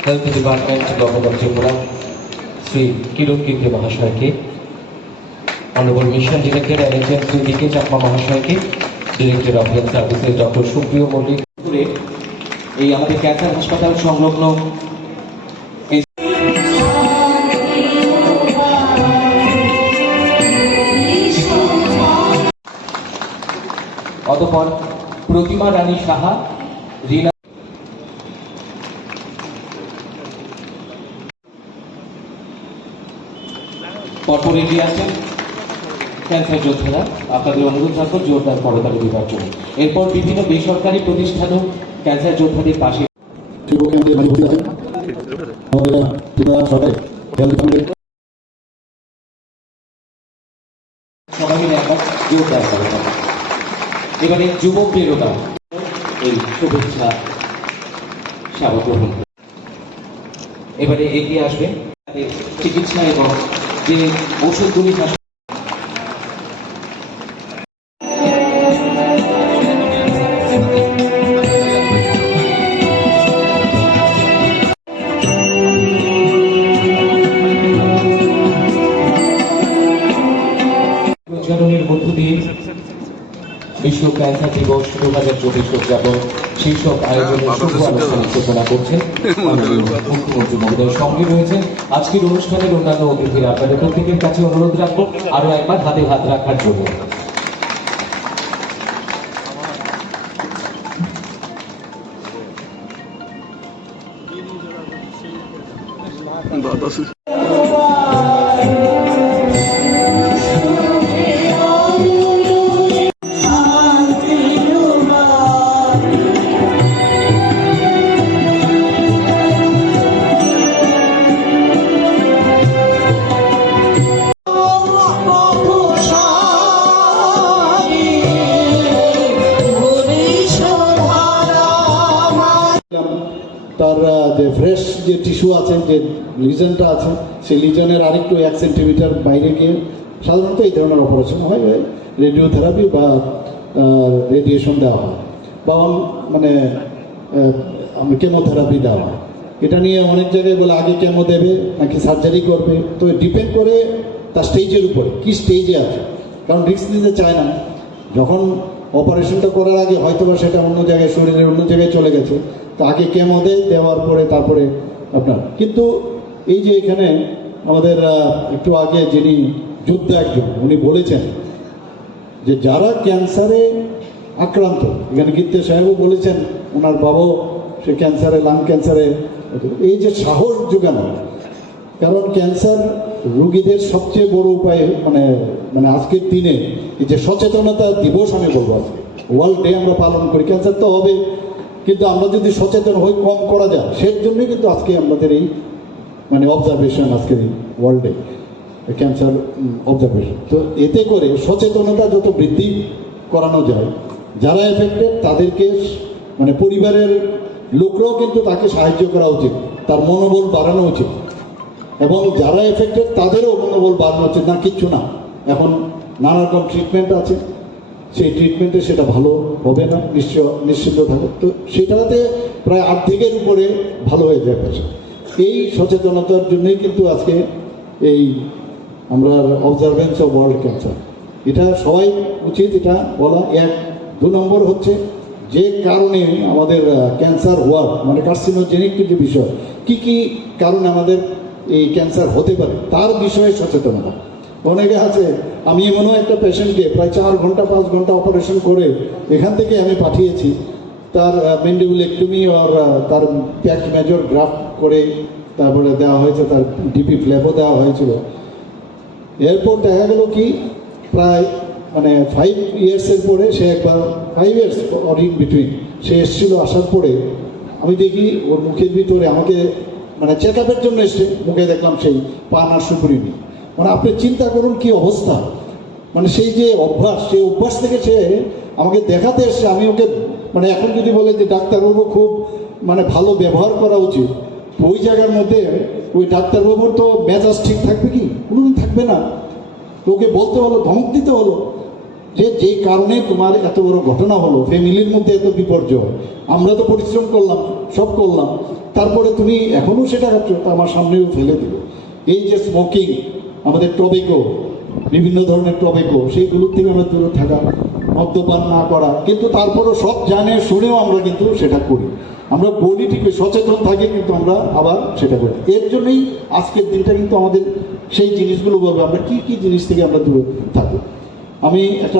Health department governor Tripura Shri Kiran Kirti মহাশয়কে, honourable mission director NHM Shri D K Chakma মহাশয়কে, director of health services doctor Supriya Mallik, এই আমাদের cancer হাসপাতাল সংলগ্ন অতঃপর প্রতিমা রানী সাহা, রিনা পরপর এগিয়ে আছেন ক্যান্সার যোদ্ধারা। আপনাদের অনুরোধ থাকবে জোরদার করতালি দেওয়ার জন্য। এরপর বিভিন্ন বেসরকারি প্রতিষ্ঠানও ক্যান্সার যোদ্ধাদের পাশে সবাই মিলে একবার জোরদার করতালি। এবারে যুবকদেরও এই শুভেচ্ছা স্বাগত গ্রহণ। এবারে এগিয়ে আসবে চিকিৎসা এবং যে ওষুধগুলি প্রচারণের মধ্য দিয়ে বিশ্ব ক্যান্সার দিবস 2024 উদযাপন শীর্ষক আয়োজনের শুভ আনুষ্ঠানিক সূচনা করছেন মুখ্যমন্ত্রী মহোদয়ের সঙ্গে রয়েছেন। আজকের অনুষ্ঠানের অন্যান্য অতিথিরা আপনাদের প্রত্যেকের কাছে অনুরোধ রাখবো আরো একবার হাতে হাত রাখার জন্য। তার যে ফ্রেশ যে টিস্যু আছে, যে লিজনটা আছে, সেই লিজনের আরেকটু 1 সেন্টিমিটার বাইরে গিয়ে সাধারণত এই ধরনের অপারেশন হয়, রেডিওথেরাপি বা রেডিয়েশন দেওয়া হয় বা মানে কেমোথেরাপি দেওয়া হয়। এটা নিয়ে অনেক জায়গায় বলে আগে কেমো দেবে নাকি সার্জারি করবে, তো ডিপেন্ড করে তার স্টেজের উপরে কী স্টেজে আছে, কারণ রিস্ক নিতে চায় না। যখন অপারেশনটা করার আগে হয়তো বা সেটা অন্য জায়গায়, শরীরের অন্য জায়গায় চলে গেছে, তো আগে কেমো দেওয়ার পরে তারপরে আপনার। কিন্তু এই যে এখানে আমাদের একটু আগে যিনি যোদ্ধা একজন উনি বলেছেন যে যারা ক্যান্সারে আক্রান্ত, এখানে গীতে সাহেবও বলেছেন ওনার বাবাও সে ক্যান্সারে, লাং ক্যান্সারে, এই যে সাহস যোগানো, কারণ ক্যান্সার রোগীদের সবচেয়ে বড় উপায় মানে আজকের দিনে এই যে সচেতনতা দিবস আমি বলবো, আজকে ওয়ার্ল্ড ডে আমরা পালন করি, ক্যান্সার তো হবে কিন্তু আমরা যদি সচেতন হই কম করা যায়, সেই জন্যই কিন্তু আজকে আমাদের এই অবজারভেশন, আজকের এই ওয়ার্ল্ড ডে ক্যান্সার অবজারভেশন। তো এতে করে সচেতনতা যত বৃদ্ধি করানো যায়, যারা এফেক্টেড তাদেরকে পরিবারের লোকরাও কিন্তু তাকে সাহায্য করা উচিত, তার মনোবল বাড়ানো উচিত, এবং যারা এফেক্টেড তাদেরও মনোবল বাড়ানো উচিত। না কিচ্ছু না, এখন নানা রকম ট্রিটমেন্ট আছে, সেই ট্রিটমেন্টে সেটা ভালো হবে না, নিশ্চিন্ত থাকে, তো সেটাতে প্রায় অর্ধেকের উপরে ভালো হয়ে যায়। এই সচেতনতার জন্যই কিন্তু আজকে এই আমরা অবজারভেন্স অফ ওয়ার্ল্ড ক্যান্সার, এটা সবাই উচিত এটা বলা। 2 নম্বর হচ্ছে যে কারণে আমাদের ক্যান্সার হওয়ার কার্সিনোজেনিক যে বিষয়, কি কি কারণে আমাদের এই ক্যান্সার হতে পারে তার বিষয়ে সচেতনতা। অনেকে আছে, আমি এমনও একটা পেশেন্টকে প্রায় 4 ঘন্টা 5 ঘন্টা অপারেশন করে এখান থেকে আমি পাঠিয়েছি, তার ম্যান্ডিবুলেক্টমি আর তার প্যাক মেজর গ্রাফট করে তারপরে দেওয়া হয়েছে, তার ডিপি ফ্ল্যাপও দেওয়া হয়েছিল। এরপর দেখা গেল কি প্রায় 5 ইয়ার্সের পরে সে একবার 5 ইয়ার্স অর ইন বিটুইন সে এসেছিল, আসার পরে আমি দেখি ওর মুখের ভিতরে আমাকে চেক আপের জন্য এসে মুখে দেখলাম সেই পান আর সুপুরিনি। আপনি চিন্তা করুন কি অবস্থা, সেই যে অভ্যাস, সেই অভ্যাস থেকে সে আমাকে দেখাতে এসে আমি ওকে এখন যদি বলে যে ডাক্তারবাবু খুব ভালো ব্যবহার করা উচিত, ওই জায়গার মধ্যে ওই ডাক্তারবাবুর তো মেজাজ ঠিক থাকবে কি? কোনোদিন থাকবে না। ওকে বলতে হলো, ধমক দিতে হলো যে যেই কারণে তোমার এত বড় ঘটনা হলো, ফ্যামিলির মধ্যে এত বিপর্যয়, আমরা তো পরিশ্রম করলাম, সব করলাম, তারপরে তুমি এখনও সেটা খাচ্ছ, তা আমার সামনেও ফেলে দিল। এই যে স্মোকিং, আমাদের টবেকো, বিভিন্ন ধরনের টবেকো, সেইগুলোর থেকে আমরা দূরে থাকা, মদ্যপান না করা, কিন্তু তারপরও সব জানে শুনেও আমরা কিন্তু সেটা করি। আমরা বলি ঠিকই, সচেতন থাকি, কিন্তু আমরা আবার সেটা করি। এর জন্যই আজকের দিনটা কিন্তু আমাদের সেই জিনিসগুলো বলবে আমরা কি কি জিনিস থেকে আমরা দূরে থাকবো। আমি একটা